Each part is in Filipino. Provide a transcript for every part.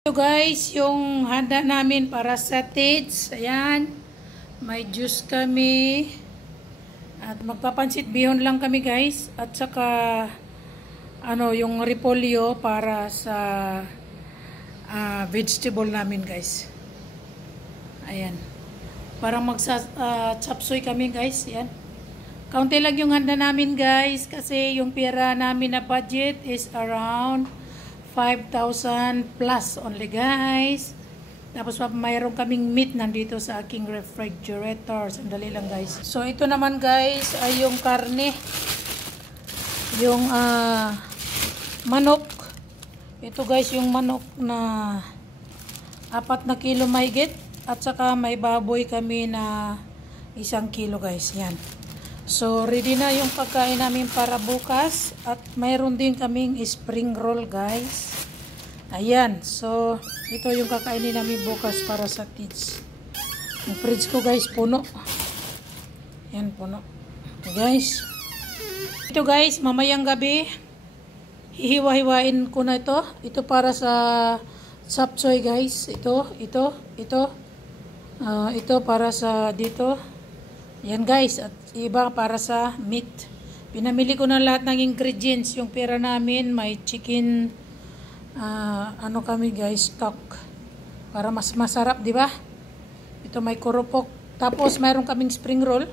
Ito guys, yung handa namin para sa tids. Ayan. May juice kami. At magpapansit bihon lang kami guys. At saka yung repolyo para sa vegetable namin guys. Ayan. Parang chapsuy kami guys. Ayan. Kaunti lang yung handa namin guys. Kasi yung pera namin na budget is around 5,000 plus only guys. Tapos mayroon kaming meat nandito sa aking refrigerator. Sandali lang guys. So ito naman guys ay yung karne. Yung manok. Ito guys yung manok na 4 na kilo mahigit. At saka may baboy kami na 1 kilo guys. Yan. So, ready na yung pagkain namin para bukas. At mayroon din kaming spring roll, guys. Ayan. So, ito yung kakainin namin bukas para sa kids. Yung fridge ko, guys, puno. Ayan, puno. Okay, guys. Ito, guys, mamayang gabi. Hihiwa-hiwain ko na ito. Ito para sa chapsuy, guys. Ito. Ito para sa dito. Yan guys, at iba para sa meat. Pinamili ko na lahat ng ingredients. Yung pera namin, may chicken, kami guys, stock. Para mas masarap, di ba? Ito may kurupok. Tapos mayroon kaming spring roll.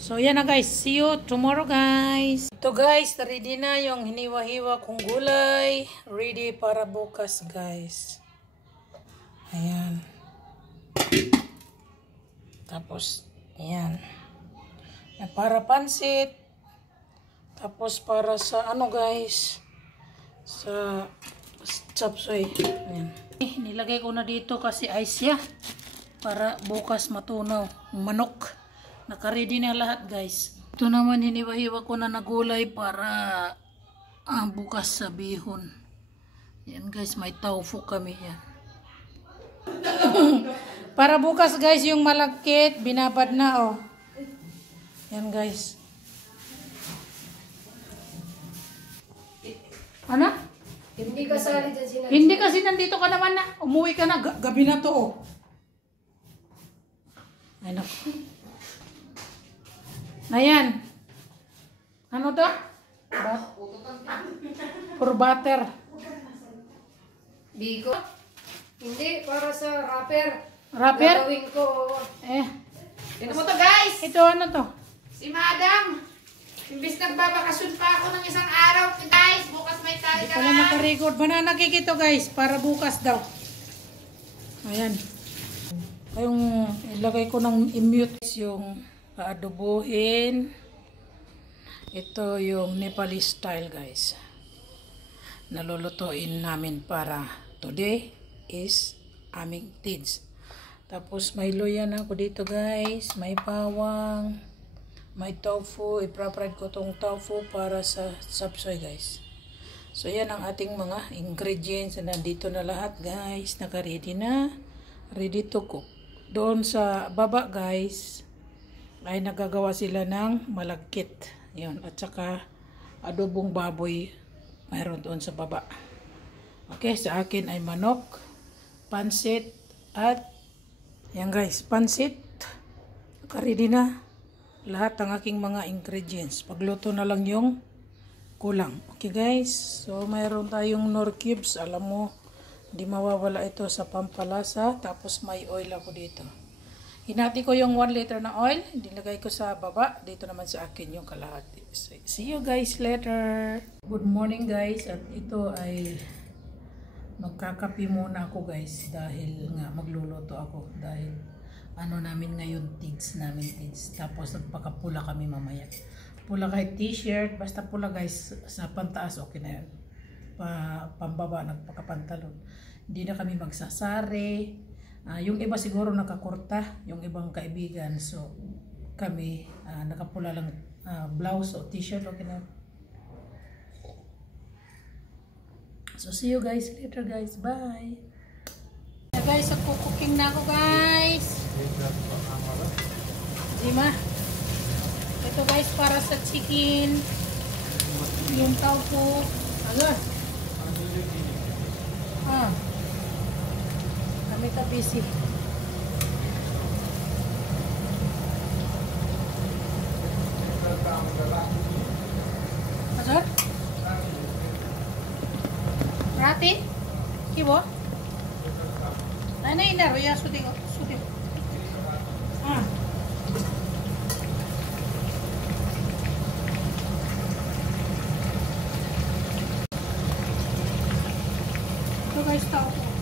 So yan na guys, see you tomorrow guys. Ito guys, ready na yung hiniwa-hiwa kong gulay. Ready para bukas guys. Ayan. Tapos, ayan. Para pansit. Tapos para sa guys. Sa chapsuy. Ayan. Nilagay ko na dito kasi ice ya. Para bukas matunaw. Manok. Naka-ready na lahat guys. Ito naman hiniwa-hiwa ko na nagulay para bukas sa bihon. Yan guys, may tofu kami yan. Para bukas guys, yung malagkit, binabad na Yan guys. Ano? Hindi ka sali dyan sila. Hindi kasi nandito ka naman na. Umuwi ka na. Gabi na to Ay naku. Ayan. Ano to? For butter. Biko? Hindi, para sa rapper. Rapper? Gagawin ko. Ito mo to guys! Ito ano to? Si Madam! Imbis nagbabakasyon pa ako ng 1 araw guys, bukas may Hindi tali pala naka-record. Banana cake ito guys, para bukas daw. Ayan. Yung ilagay ko ng i-mute yung paadobohin. Ito yung Nepalese style guys. Nalulutuin namin para today is aming tids. Tapos may luya na ako dito guys. May bawang. May tofu. I-fried ko tong tofu para sa chapsuy guys. So yan ang ating mga ingredients. Nandito na lahat guys. Naka-ready na. Ready to cook. Doon sa baba guys ay nagagawa sila ng malagkit. Yun. At saka adobong baboy mayroon doon sa baba. Okay. Sa akin ay manok, pansit, at yan guys, pansit. Naka-ready na lahat ng aking mga ingredients. Pagluto na lang yung kulang. Okay guys, so mayroon tayong nor cubes. Alam mo, di mawawala ito sa pampalasa. Tapos may oil ako dito. Hinati ko yung 1 liter na oil. Nilagay ko sa baba. Dito naman sa akin yung kalahati. So, see you guys later. Good morning guys. At ito ay magkakape muna ako guys. Dahil nga magluluto ako. Dahil namin ngayon tids namin tids. Tapos nagpakapula kami mamaya. Pula kahit t-shirt. Basta pula guys. Sa pantaas okay na yun. Pambaba nagpakapantalon. Hindi na kami magsasari. Yung iba siguro nakakurta. Yung ibang kaibigan. So kami nakapula lang blouse o t-shirt. Okay na. So see you guys later guys. Bye. Guys, cooking na ako guys. Dima. Ito guys para sa chicken. Yung tofu. Alas. Kami ka busy. Masar? Rati? Kibo? Nay, naro ya suti ko. Suti. Ah. Ito guys, tao ko.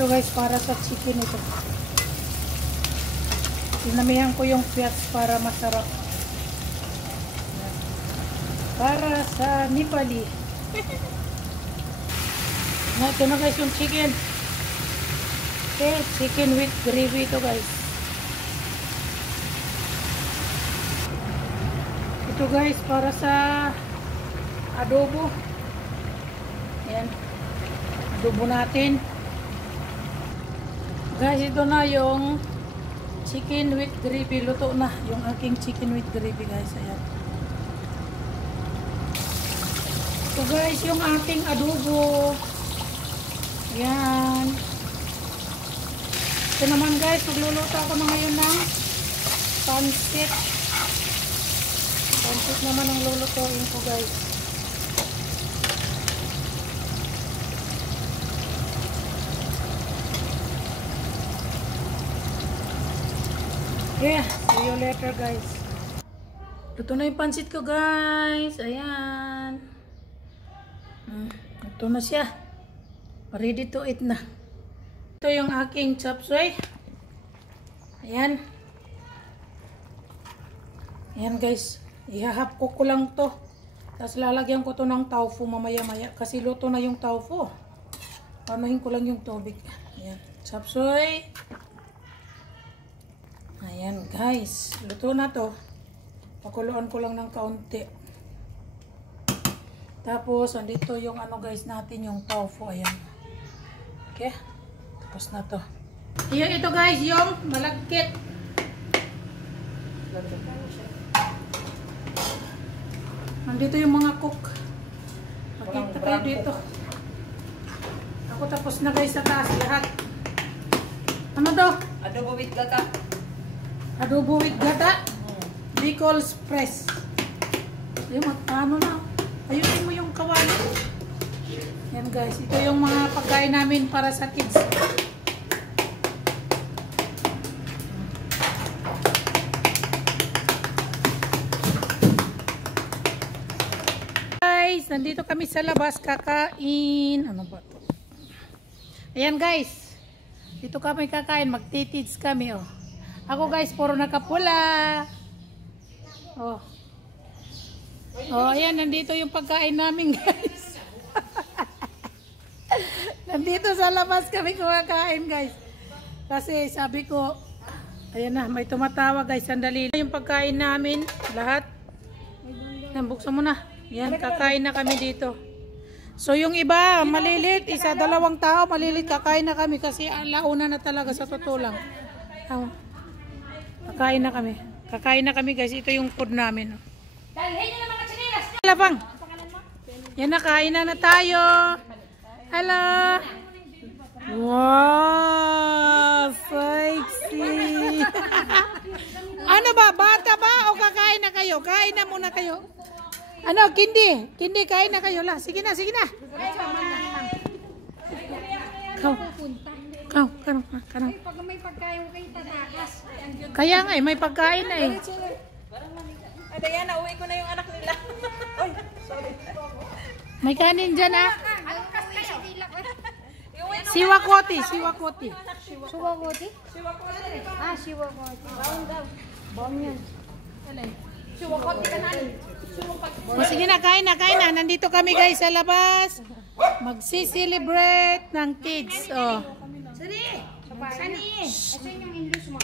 Ito guys, para sa chicken ito. Dinamihan ko yung fats para masarap. Para sa Nepali. Ito na guys yung chicken. Okay, chicken with gravy ito guys. Ito guys, para sa adobo. Ayan. Adobo natin. Guys, ito na yung chicken with gravy. Luto na yung aking chicken with gravy guys. Ayan. Ito guys, yung ating adobo. Ayan. Ito naman guys, magluluto ako na ngayon ng pancit. Pancit naman ang lulutuin ko guys. Yeah, see you later guys. Luto na yung pancit ko guys. Ayan. Ito na siya. Ready to eat na. Ito yung aking chop suey. Ayan. Ayan guys. Ihahap ko lang to. Tapos lalagyan ko to ng tofu mamaya-maya. Kasi luto na yung tofu. Panuhin ko lang yung tubig. Ayan. Chop suey. Ayan guys, luto na to. Pakuluan ko lang ng kaunti. Tapos, andito yung ano guys natin, yung tofu. Ayan. Okay. Tapos na to. Ayan, ito guys, yung malagkit. Andito yung mga cook. Magkita kayo dito. Ako tapos na guys sa taas lahat. Ano to? Adobo with gata. Adobo with gata. Bicol Express. Yung magkano na. Ayusin mo yung kawali. Yan guys. Ito yung mga pagkain namin para sa kids. Guys, nandito kami sa labas kakain. Ano ba to? Ayan guys. Dito kami kakain. Magtitids kami oh. Ako guys, puro nakapula. Oh. Oh, ayan, nandito yung pagkain namin guys. Nandito sa labas kami kumakain guys. Kasi sabi ko, ayan na, may tumatawa guys, sandali. Yung pagkain namin, lahat. Yan, buksan mo na. Yan, kakain na kami dito. So yung iba, malilit, isa, dalawang tao, malilit, kakain na kami kasi alauna na talaga sa totoo lang. Kakain na kami. Kakain na kami guys, ito yung food namin. Dalhin niyo naman ang sinilas. Labang. Yan na, kain na tayo. Hello. Wow, sexy. Ano ba, bata ba o kakain na kayo? Kain na muna kayo. Ano, Kindi? Kindi, kain na kayo la. Sige na, sige na. Kau. Pag may pagkain kayo tatakas. Kaya nga may pagkain na eh. Diana, uwi ko na yung anak nila. Oy, sorry. May kanin dyan ah. Siwakoti. Siwakoti? Ah, siwakoti. Baon daw. Baon yan. Siwakot ka na. O, sige na, kain na. Nandito kami guys sa labas. Magsi-celebrate ng kids. Oh. Sani. Asan yung English mo?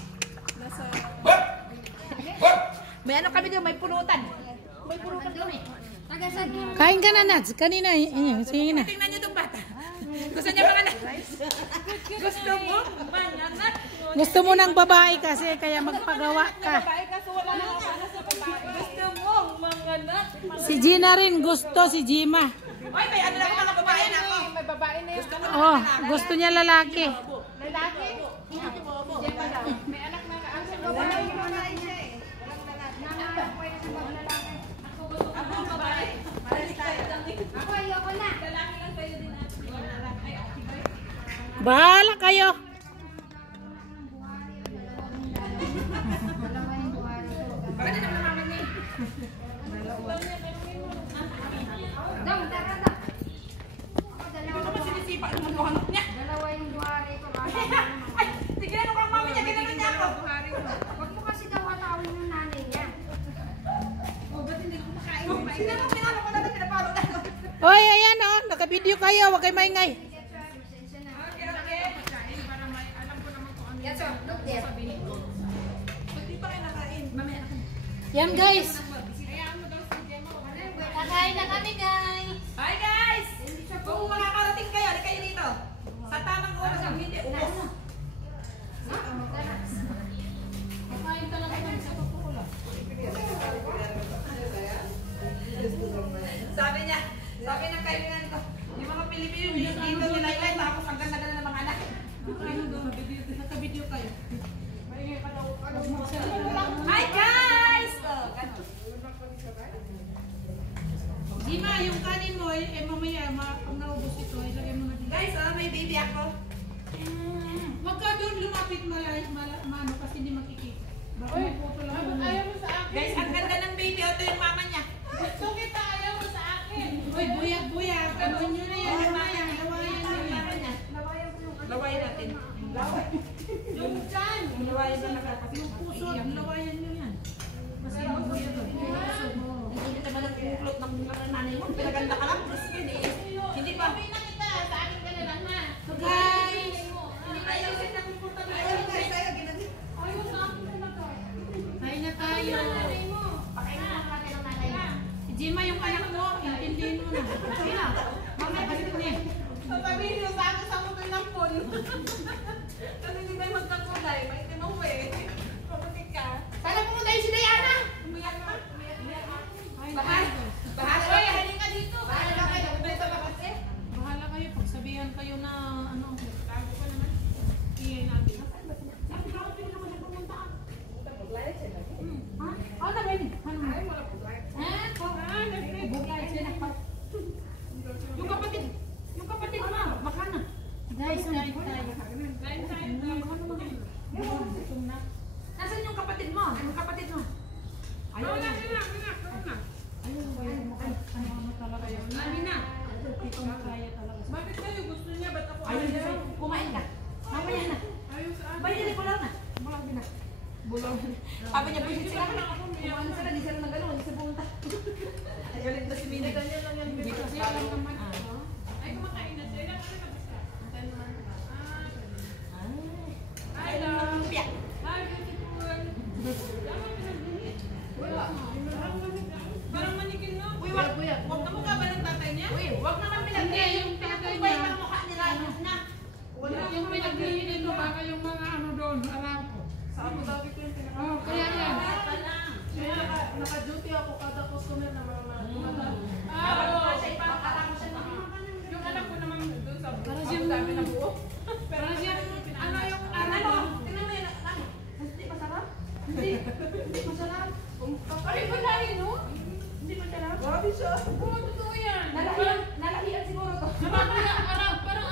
May ano kami doon, may pulutan. May pulutan kami. Tagasan yung... Kain ka na, Nats. Kanina. Sige na. Tingnan niyo itong bata. Gusto niya mga anak. Gusto mo? Manganak. Gusto mo ng babae kasi kaya magpagawa ka. Kaso wala na ako anak sa babae. Gusto mo, mga anak. Si Gina rin gusto, si Jima. Oy, may ano lang mga babae na ako. May babae na yun. Oh, gusto niya lalaki. Lalaki? May anak na ka. Ang sa babae. Ako, ayoko na. Bahala kayo. Daw, tara na. Dalawa yung buhari ko. Ay, tignan mo kang mami niya, ginano niya ako. Huwag mo kasi daw hatawin yung nanay niya. Tignan mo, ginano ko na rin, pinapalo na ako. Hoy, ayan oh, naka-video kayo, wag kayo maingay. Yan, so, look there. Yan guys. Kakain na kami, guys. Hi guys! Kung makakarating kayo, halika kayo dito. Sa tamang oras, ang hindi ubos. Kakain talaga kami sa pagkukula. Sabi ng kaibigan ko, yung mga Pilipino, dito nila ilay, tapos ang ganda-ganda ng mga anak. Naka-video kayo. Hi guys! Jima, yung kanin mo, mamaya, pag naubos ito, ilagay mo na dito. Guys, may baby ako. Huwag ka doon lumapit mano kasi hindi makikita. Baka may photo lang mo. Ayaw mo sa akin. Guys, ang ganda ng baby. Ito yung mama niya. Gusto kita, ayaw mo sa akin. Uy, buyag. Ano nyo na yan? Lawayan nyo yan. Lawayan natin. Yung dyan. Lawayan na nakapag. Yung puso, lawayan nyo yan. Kasi yung buyag. Hindi ka ba nagkuklot ng nanay mo? Pinaganda ka lang. Gusto yun eh. Hindi pa. Sabi na kita, sa akin ka na lang ha. So guys, Ayaw din ang pupunta na Ayaw sa akin na to. kain na tayo. Si Jima, yung anak mo, intindihin mo na. Sige na. Mamaya, balik niya. Sasabihin niyo sa akin sa mutoy ng phone. Kasi hindi tayo magkakulay. May tinong eh. Kapatid ka. Sana pumunta yun si Diana. Umiyak ka. Bahala Oy, kayo. halika dito. Bahala kayo. Dito ba kasi? Bahala kayo, pagsabihan kayo na ano. Tago pa naman. Iyay natin. Ano na ba yun? Ano na? Yung kapatid mo. Baka na. Guys, kain tayo. Nasaan yung kapatid mo? Yung kapatid mo? Ayaw na. Ayun ba yun? Ano talaga yun? Ano na? Hindi ko makaya talaga. Bakit kayo gusto niya? Ba't ako Ayaw na. Kumain ka. Mamaya na. Ayaw sa akin. Bayili ko lang na. Wala din na. Bulong. Sabi niya, bullshit sila. Kumain sila, di sila nag-ano, di sila pumunta. Galing na si Minnie. Ganyan lang yan. Hindi kasi alam naman. Ay, kumakain na siya. Ilan kasi tapos ka? 10 months na. Ay, love. Piyak. Hi, beautiful. Wala. Parang manikin, no? Uy, wag Huwag ka mukha ba ng tatay niya? Uy, wag naman pinag-gay. Yung pinag-ubay ng mukha nila. Na. Yung pinag-iin ito, baka yung mga ano doon, alam ko. Sa Abu Dhabi ko yung pinaka. Oh, kaya yan. Kaya naka-duty ako kada customer na mga dumadaan. Yung anak ko naman doon sa Abu Dhabi na buo. Pero Parang ano yung Ano? Tingnan mo yan. Ano? Hindi masarap? Hindi masarap. Ay, balahin, no? Hindi masarap. Grabe siya. Oo, totoo yan. Nalahian siguro to. Parang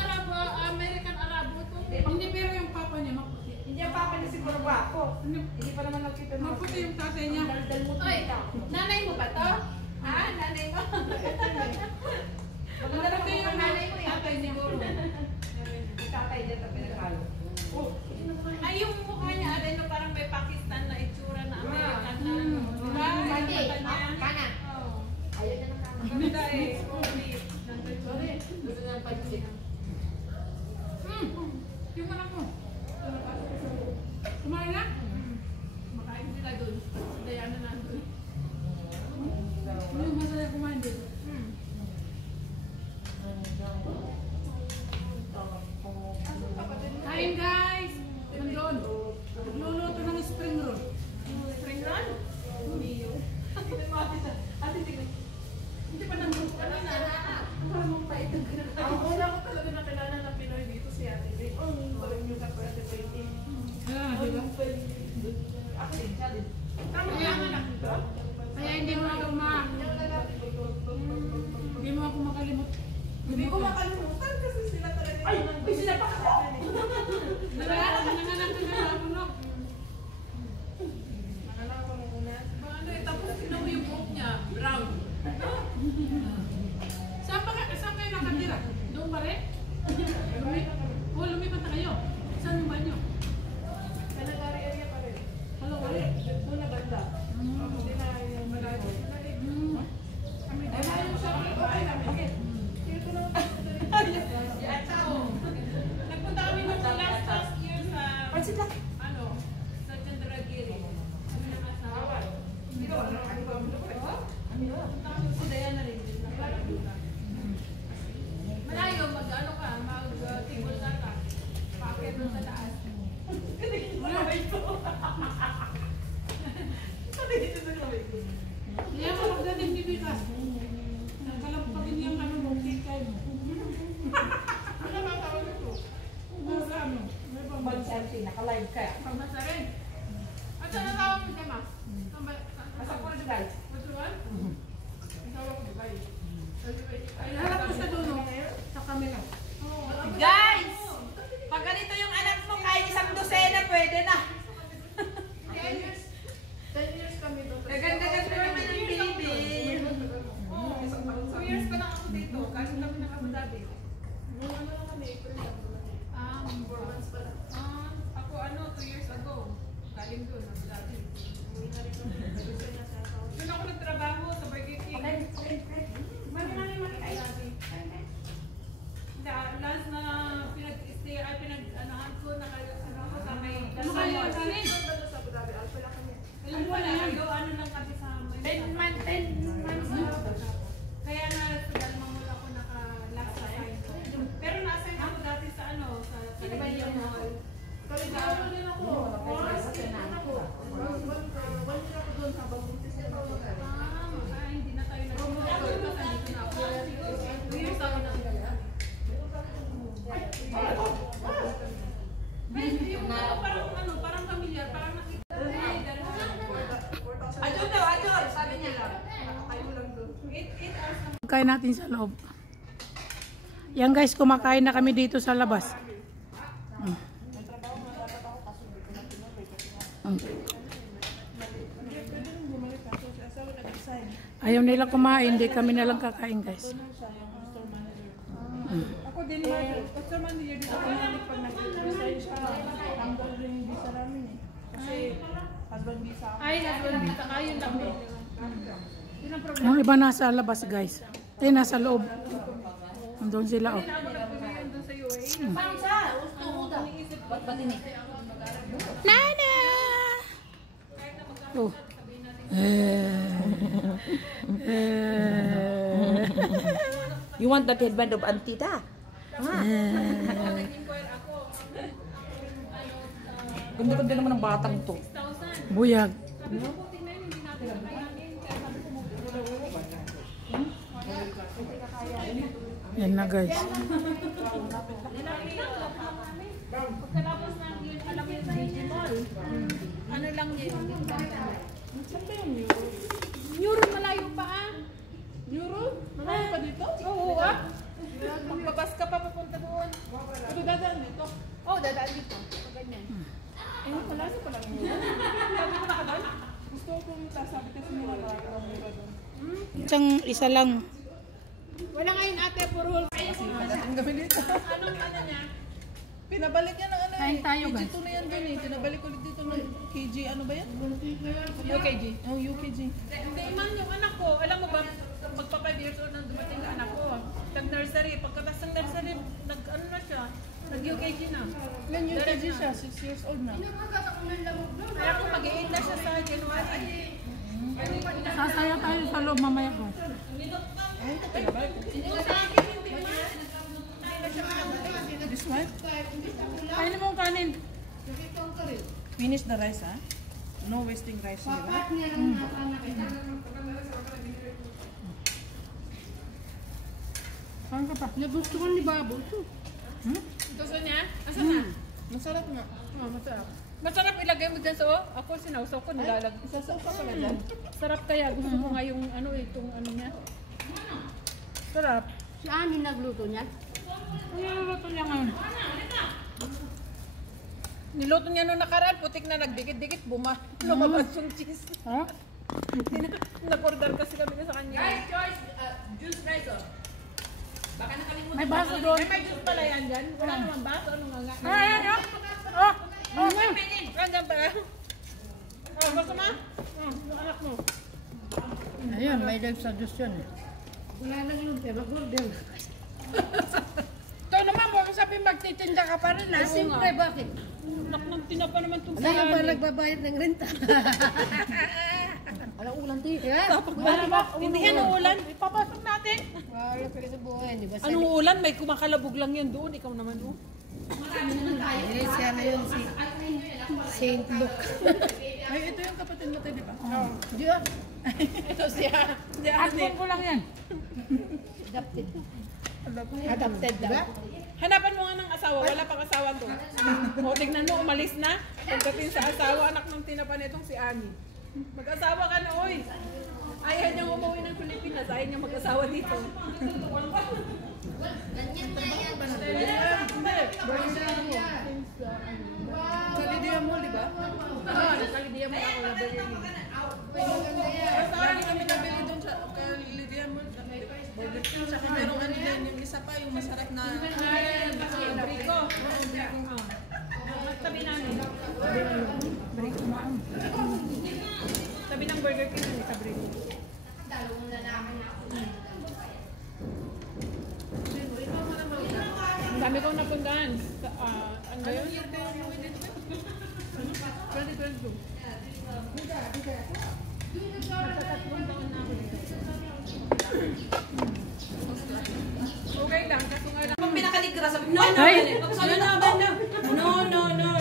American Arabo to. Hindi, pero yung papa niya maputi. Hindi ang papa niya siguro gwapo. Hindi pa naman nakita mo. Maputi yung tatay niya. Daldal mo to. Oy, nanay mo ba to? Ha? Nanay mo? Maganda yung nanay mo. Tatay siguro. Tatay niya sa pinaghalo. Ay, yung mukha niya, alay no, parang may Pakistan na itsura na American na. Diba? Hindi. Yung mata niya. Kanan. Oo. Ayaw niya ng kanan. Ganda eh. Sorry. Sorry. Gusto niya ng pansit. Yung anak mo. Kumain na? Makain sila dun. Daya na nandun. Yung masaya kumain dito. Kain guys! Nandun. Nagluluto ng spring roll. Spring run? Hindi yun. Tingnan mo ate sa... Ate, tingnan. Hindi pa nandun ko na. Parang mong pait ang kinakain. Ang una ko talaga nakilala na Pinoy dito si Ate Vic. Parang yung kapag Ate Vic. Ah, di ba? Ako din. Siya din. Tama ka ang anak dito? Kaya hindi mo ako hindi mo ako makalimot. Hindi ko makalimutan kasi sila talaga. Ay! Uy, sila pa ako! Nanganak ka na ako, no? Nakala ko mo una. Ano eh, tapos tignan mo yung buhok niya. Brown. Saan kayo nakatira? Doon pa rin? Lumipat na kayo. Saan yung banyo? Kanagari area pa rin. Hello, wala. Doon na banda. Hindi na yung malayo. Kami din. Ay, yung sabi. Okay lang. Bakit? Dito na nagpunta kami nung last year sa Pansit lang. ano, sa Chandragiri. Kami ng asawa. Hindi ko ano ba mo ko. Punta kami sa Diana rin. Malayo, mag-ano ka, mag-table ka. Paakit doon sa taas. Malabay ko. Sabi dito sa kamay ko. Kaya mo magdating di bigas. Nagkalampakin yung ano mo, kikay mo. Ano ba tawag ito? Nasa ano? May pambal. Pansit. Naka-live ka. Pamasa rin. At saan ang tawag mo siya, ma? Asa ko na guys. Masuan? Ang tawag ko, Dubai. Sa Dubai. Ay, Harap ko sa dulo. Sa camera. Guys! Pag ganito yung anak mo, kahit isang dosena, pwede na. 10 years kami doon. Gaganda-ganda naman ang baby. Oo, 2 years pa lang ako dito. Kasi kami ng Abu Dhabi. Nung ano lang kami, April lang. 4 months pa lang. Ako 2 years ago. Galing doon, Abu Dhabi. Uwi na rin kami. Doon ako nagtrabaho sa Burger King. Mami. Last na pinag-stay, ay pinag-anahan ko, ano ko sa may... Ano kayo, Karin? Sa Abu Dhabi, Alpha lang kami. Ilan buwan na yan? Ano lang kami sa... 10 months. Kaya na sa Dalmamol ako naka-last assign ko. Pero na-assign ako dati sa ano, sa Caribbean Mall. Caribbean din ako. Hindi na tayo nag-promote. Dito na ako. 2 years ako na. Yung parang ano, parang pamilyar, parang nakita. Adyon daw, adyon. Sabi niya lang. Kayo lang doon. 8 hours na. Kain natin sa loob. Yan guys, kumakain na kami dito sa labas. Ayaw nila kumain, di kami na lang kakain guys. Ako din naman, customer manager dito ako namin pag nag-resign siya, tanggal rin yung visa namin eh. Kasi Husband visa. Ay, husband visa. Ayun lang din. Yun ang problema. Ang iba nasa labas, guys. Nasa loob. Andun sila, oh. Ako nagpipilian doon sa UAE. Saan siya? Gusto ko daw. Ba't ini? Nana! Oh. You want that headband of Antita? Ganda-ganda naman ng batang to. Buyag. Yan na, guys. Pagkatapos ng yun, alam mo yung Digimall. Ano lang yun? Saan ba yung Euro? Euro, malayo pa ah. Euro? Malayo pa dito? Oo ah. Magbabas ka pa papunta doon. Ito dadaan dito. Oh, dadaan dito. Ganyan. Malayo pa lang yung Euro. Sabi ko nakadaan. Gusto ko kung sasabi kasi nila na ang Euro doon. Isang isa lang. Wala ngayon ate, puro. Ang gabi dito. Anong ano niya? Pinabalik yan ng ano Kain tayo, KG guys. 2 na yan dun eh. Pinabalik ulit dito ng KG, ano ba yan? UKG. Oh, UKG. Hindi man yung anak ko. Alam mo ba, magpa 5 years old nang dumating ang anak ko. Nag-nursery. Pagkatas ng nursery, nag-ano na siya. Nag-UKG na. Yan UKG siya, 6 years old na. Kaya kung mag-8 na siya sa January. Sasaya tayo sa loob mamaya, guys. Ay, ito pinabalik. This one? Kainin mo ang kanin. Finish the rice, ha? No wasting rice nila. Kain ka pa. Nagustuhan ni Babo ito. Gusto niya? Asan na? Masarap nga. Oh, masarap. Masarap ilagay mo dyan sa Ako sinausaw ko, nilalag. Isasaw ka pala dyan. Sarap kaya. Gusto ko nga yung ano itong ano niya. Sarap. Si Ani nagluto niyan. Ano niluluto niya ngayon? Niluto niya nung nakaraan, putik na nagdikit-dikit, lumabas yung cheese. Ha? Nag-order kasi kami sa kanya. Juice rice oh. Baka nakalimutan. May baso doon. May juice pala yan dyan. Wala naman baso. Ano nga nga? Ay, ay, ay. Oh, oh, oh. Andyan pala. Oh, gusto mo? Yung anak mo. Ayun, may live sa Diyos yun. Wala nang lumpia, mag-order. Ito naman, mo sabi magtitinda ka pa rin, ha? Siyempre, bakit? Anak ng tinapa naman itong Wala ka ba nagbabayad ng renta? Wala ulan dito. Hindi yan ang ulan. Ipapasok natin. Wala pala sa buhay, di ba? Anong ulan? May kumakalabog lang yan doon. Ikaw naman doon. Eh, siya na yun si Saint Luke. Ay, ito yung kapatid mo tayo, di ba? Di ba? Ito siya. Husband ko lang yan. Adopted. Adopted daw. Hanapan mo nga ng asawa. Wala pang asawa to. O, tignan mo, umalis na. Pagdating sa asawa, anak ng tinapa nitong si Ani. Mag-asawa ka na, oy. Ayaw niyang umuwi ng Pilipinas. Ayaw niyang mag-asawa dito. Kalidiya mo, di ba? Kalidiya mo ako na Berlin. Parang kami nabili doon sa Kalidiya mo. Burger King. Saka merong ano din, yung isa pa, yung masarap na... Briko. Tabi namin. Tabi ng Burger King yung isa Briko. Ang dami kong napuntahan. Ano ba yun? 2022. Okay lang, kaso nga lang. Kung pinakaligra, sabi no, Ay,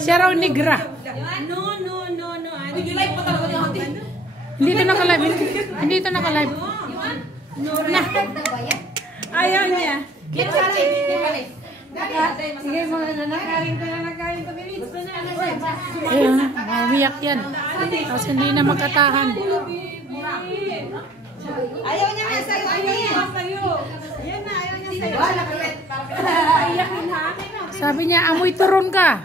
siya raw negra. you like pa talaga yung hati. Hindi ito naka-live. Hindi ito naka-live. Na. Ayaw niya. Kinakali. Sige mo na nakain ko na bilis. Ayun, mawiyak yan. Tapos hindi na magkatahan. Ayaw niya nga sa'yo. Ayaw niya. Ayan na, ayaw niya sa'yo. Wala ka rin. Iyakin ha. Sabi niya, amoy turon ka.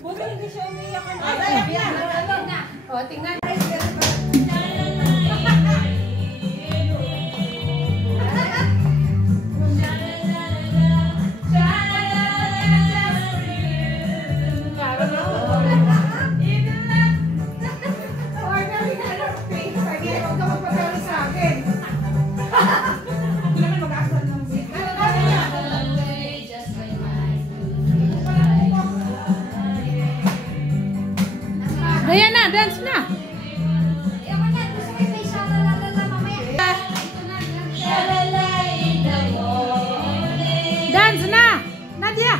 Buti hindi siya umiyakan. O, tingnan. na. Dance na. Nadia.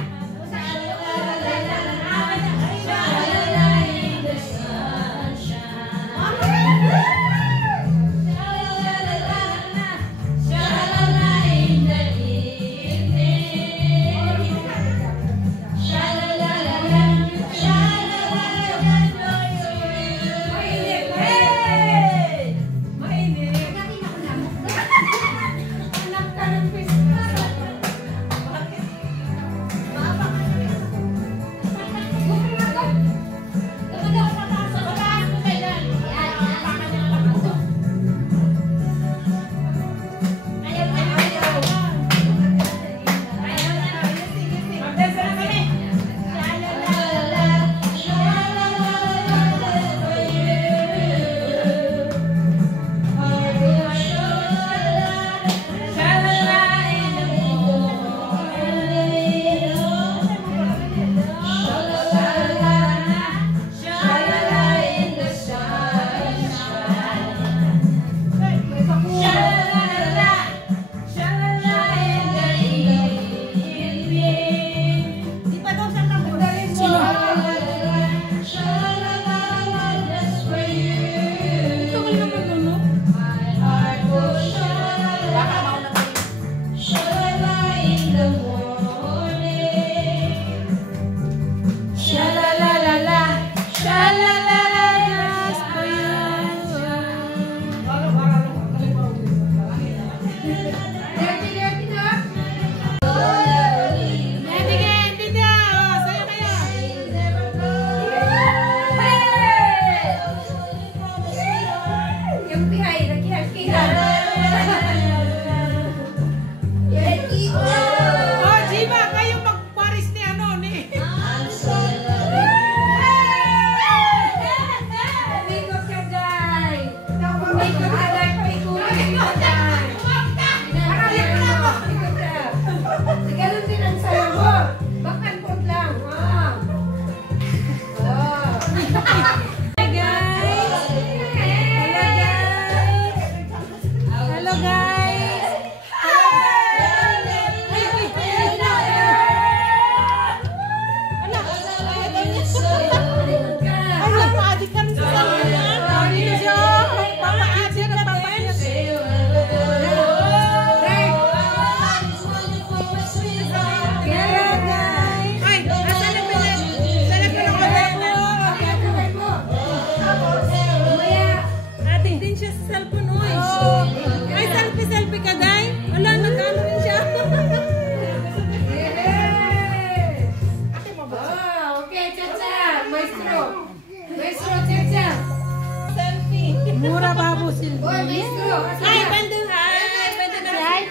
Mura babu Silvi. Hai, bantu. Hai, bantu. Hai.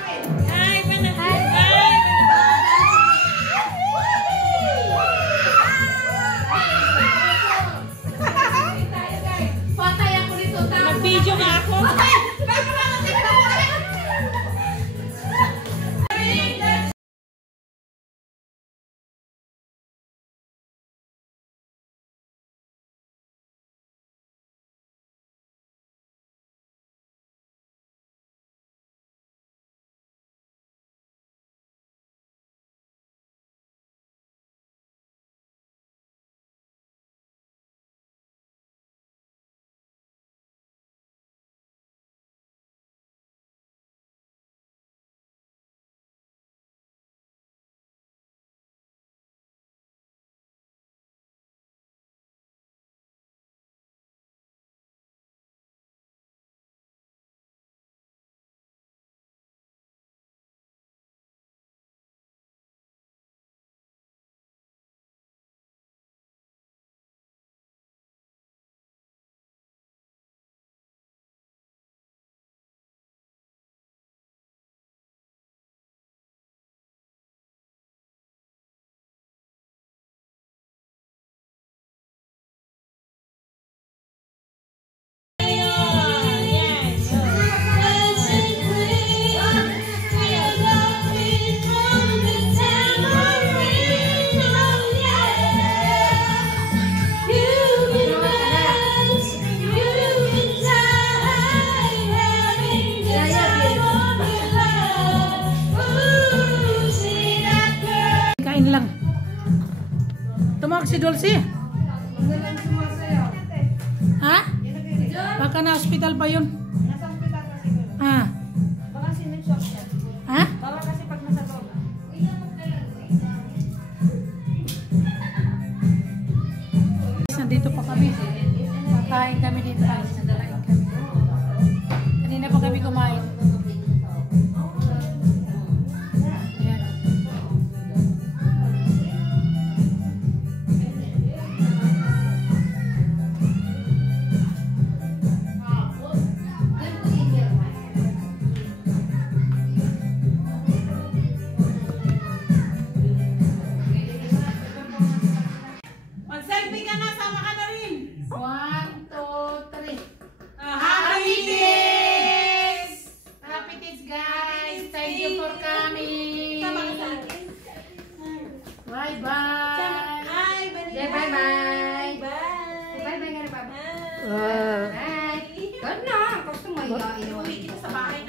Hai, bantu. Hai. Patay ako dito. Mag-video nga ako. 14? Ha? Baka na hospital pa yun. Nasa hospital pa siguro. Ah. Baka sinag-shock siya. Ha? Baka kasi pag nasa loob. Nandito pa kami. Kakain kami dito. Ay, nadalain kami. Kanina pa kami kumain. Ayan. Mag-selfie ka na, sama ka na rin. 1, 2, 3. Happy days! Happy days, guys. Thank you for coming. Sama ka sa akin. Bye-bye. Hi, Benita. Yeah, bye-bye. Bye. Bye-bye ka na, Papa. Ah. Bye. Ganda. Gusto mo yun. Uwi kita sa bahay